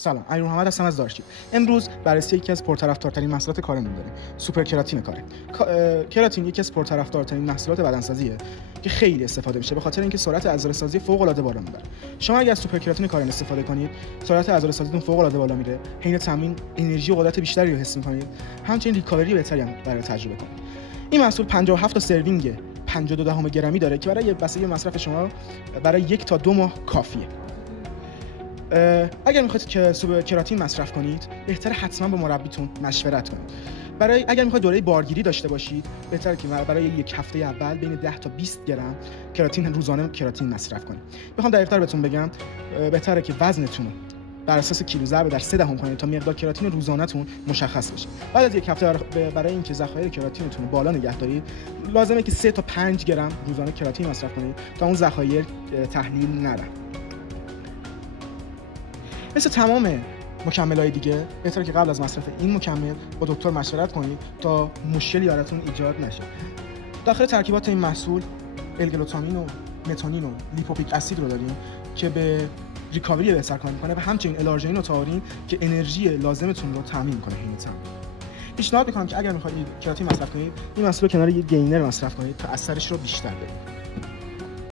سلام، علی محمد هستم از دارشیب. امروز بررسی یکی از پرطرفدارترین محصولات کارمون داریم. سوپر کراتین کاره. کراتین یکی از پرطرفدارترین محصولات بدنسازیه که خیلی استفاده میشه به خاطر اینکه سرعت عضله‌سازی فوق‌العاده بالا میبره. شما اگه از سوپر کراتین کاره استفاده کنید، سرعت عضله‌سازیتون فوق‌العاده بالا میره. حین تمرین انرژی و قدرت بیشتری رو حس می‌کنید. همچنین ریکاوری بهتری هم برای تجربه کنید. این محصول 57 تا سروینگ 52 گرمی داره که برای بسته مصرف شما برای 1 تا 2 ماه کافیه. اگر میخواید که سوپر کراتین مصرف کنید، بهتره حتما با مربیتون مشورت کنید. اگر میخواید دوره بارگیری داشته باشید، بهتره که برای یک هفته اول بین 10 تا 20 گرم کراتین روزانه کراتین مصرف کنید. میخوام دقیق‌تر بهتون بگم، بهتره که وزنتون رو بر اساس کیلو ضرب در 3 دهم کنید تا مقدار کراتین روزانه‌تون مشخص بشه. بعد از یک هفته برای اینکه ذخایر کراتینتون رو بالا نگه دارید، لازمه که 3 تا 5 گرم روزانه کراتین مصرف کنید تا اون ذخایر تحلیل نره. مثل تمام مکمل‌های دیگه، بهتره که قبل از مصرف این مکمل با دکتر مشورت کنید تا مشکلی براتون ایجاد نشه. داخل ترکیبات این محصول الگلوتامین و متانین و لیپوپیک اسید رو داریم که به ریکاوری بهتر کمک می‌کنه و همچنین الارژین و تاورین که انرژی لازمتون رو تامین می‌کنه حین تمرین. پیشنهاد می‌کنم که اگر می‌خواید کراتین مصرف کنید، این محصول رو کنار یه گینر مصرف کنید تا اثرش رو بیشتر ببینید.